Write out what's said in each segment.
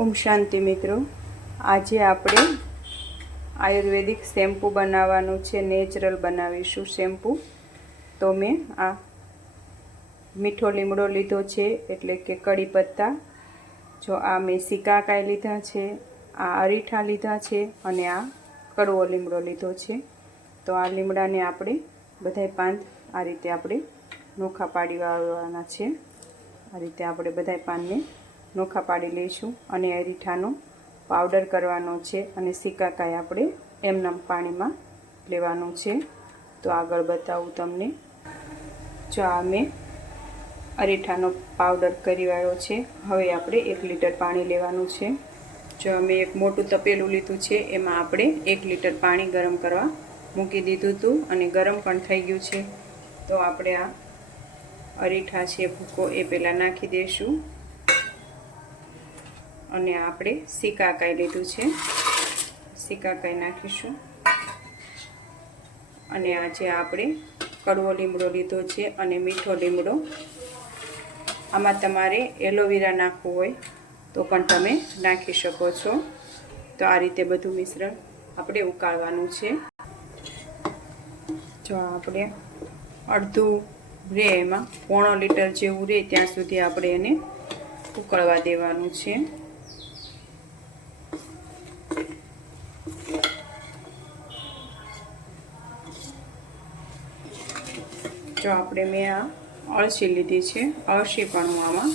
ઓમ શાંતિ મિત્રો, આજે આપણે આયુર્વેદિક શેમ્પૂ બનાવવાનું છે, નેચરલ બનાવીશું શેમ્પૂ। તો મેં આ મીઠો લીમડો લીધો છે, એટલે કે કડી પત્તા। જો આ મેં સિકાકાઈ લીધા છે, આ અરીઠા લીધા છે અને આ કડવો લીમડો લીધો છે। તો આ લીમડાને આપણે બધાય પાન આ રીતે આપણે નોખા પાડી વાળવાના છે। આ રીતે આપણે બધાય પાનને નોખા પાડી લઈશું અને અરીઠાનો પાવડર કરવાનો છે અને સિકાકાઈ આપણે એમનામ પાણીમાં લેવાનું છે। તો આગળ બતાવું તમને। જો આ મેં અરીઠાનો પાવડર કરી વાળ્યો છે। હવે આપણે 1 લીટર પાણી લેવાનું છે। જો અમે એક મોટું તપેલું લીધું છે, એમાં આપણે 1 લીટર પાણી ગરમ કરવા મૂકી દીધું હતું અને ગરમ પણ થઈ ગયું છે। તો આપણે આ અરીઠા છે ભૂકો એ પહેલાં નાખી દઈશું અને આપણે સિકાકાઈ લીધું છે, સિકાકાઈ નાખીશું અને આજે આપણે કડવો લીમડો લીધો છે અને મીઠો લીમડો। આમાં તમારે એલોવેરા નાખવું હોય તો પણ તમે નાખી શકો છો। તો આ રીતે બધું મિશ્રણ આપણે ઉકાળવાનું છે। જો આપણે અડધું રે એમાં 1.5 લીટર જેવું રે ત્યાં સુધી આપણે એને ઉકળવા દેવાનું છે। જો આપણે મેં આ અળસી લીધી છે, અળસી પણ હું આમાં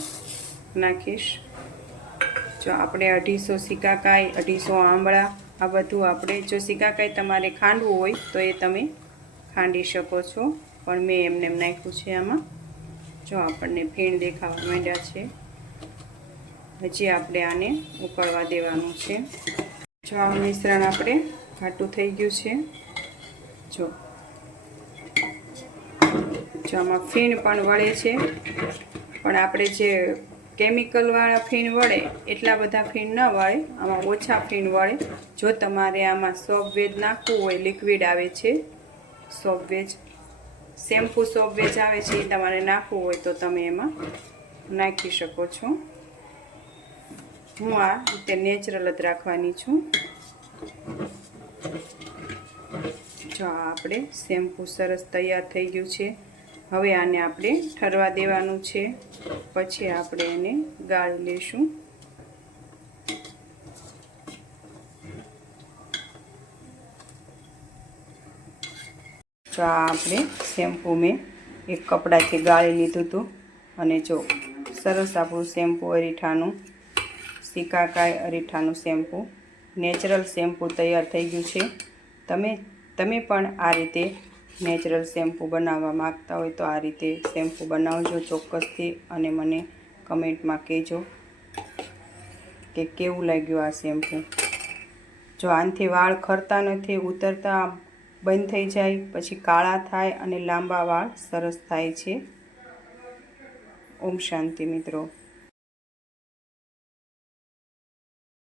નાખીશ। જો આપણે 250 સિકાકાઈ, 250 આંબળા, આ બધું આપણે, જો સિકાકાઈ તમારે ખાંડવું હોય તો એ તમે ખાંડી શકો છો, પણ મેં એમને નાખ્યું છે આમાં। જો આપણને ફીણ દેખાવા માંડ્યા છે, હજી આપણે આને ઉકળવા દેવાનું છે। જો આ મિશ્રણ આપણે ઘાટું થઈ ગયું છે। જો આમાં ફીણ પણ વળે છે, પણ આપણે જે કેમિકલવાળા ફીણ વળે એટલા બધા ફીણ ન વળે, આમાં ઓછા ફીણ વળે। જો તમારે આમાં સોપવેજ નાખવું હોય, લિક્વિડ આવે છે સોપવેજ, શેમ્પૂ સોપવેજ આવે છે, એ તમારે નાખવું હોય તો તમે એમાં નાખી શકો છો। હું આ રીતે નેચરલ જ રાખવાની છું। જો આપણે શેમ્પૂ સરસ તૈયાર થઈ ગયું છે। હવે આને આપણે ઠરવા દેવાનું છે, પછી આપણે એને ગાળી લઈશું। જો આ આપણે શેમ્પૂ મેં એક કપડાથી ગાળી લીધું હતું અને જો સરસ આપણું શેમ્પૂ અરીઠાનું, સિકાકાઈ અરીઠાનું શેમ્પૂ, નેચરલ શેમ્પૂ તૈયાર થઈ ગયું છે। તમે પણ આ રીતે નેચરલ શેમ્પૂ બનાવવા માગતા હોય તો આ રીતે શેમ્પૂ બનાવજો ચોક્કસથી અને મને કમેન્ટમાં કહેજો કે કેવું લાગ્યું આ શેમ્પૂ। જો આનાથી વાળ ખરતા નથી, ઉતરતા બંધ થઈ જાય, પછી કાળા થાય અને લાંબા વાળ સરસ થાય છે। ઓમ શાંતિ મિત્રો।